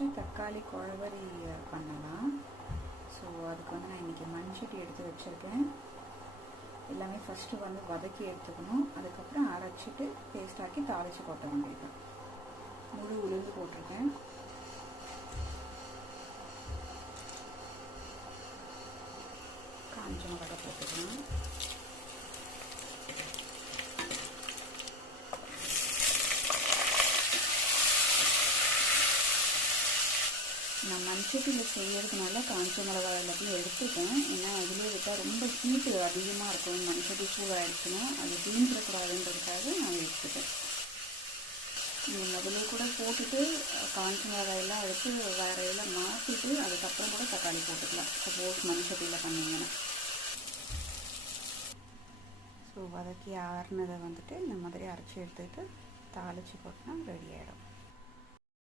வச்சு தக்காளி குழவரி பண்ணலாம். ஸோ அதுக்கு வந்து நான் இன்றைக்கி மண்சட்டி எடுத்து வச்சுருக்கேன். எல்லாமே ஃபஸ்ட்டு வந்து வதக்கி எடுத்துக்கணும். அதுக்கப்புறம் அரைச்சிட்டு பேஸ்டாக்கி தாளித்து கொட்ட வேண்டியது. முழு உளுந்து போட்டிருக்கேன். காஞ்ச மிளகா போட்டுக்கலாம். நான் மண்சட்டியில் செய்யறதுனால காஞ்ச மிளகா எல்லாத்தையும் எடுத்துட்டேன். ஏன்னா அதுலேயே விட்டால் ரொம்ப ஹீட்டு அதிகமாக இருக்கும். மண்சட்டி சூடாகிடுச்சுன்னா அது தீந்துடக்கூடாதுன்றதுக்காக நான் எடுத்துட்டேன். நீங்கள் முதல்ல கூட போட்டுட்டு காஞ்ச மிளகாயெல்லாம் எடுத்து வேறு இதில் மாற்றிட்டு அதுக்கப்புறம் கூட தக்காளி போட்டுக்கலாம், சப்போஸ் மண்சட்டியில் பண்ணிங்கன்னா. ஸோ வதக்கி ஆறுனதை வந்துட்டு இந்த மாதிரி அரைச்சி எடுத்துக்கிட்டு தாளித்து போட்டால் ரெடி ஆகிடும்.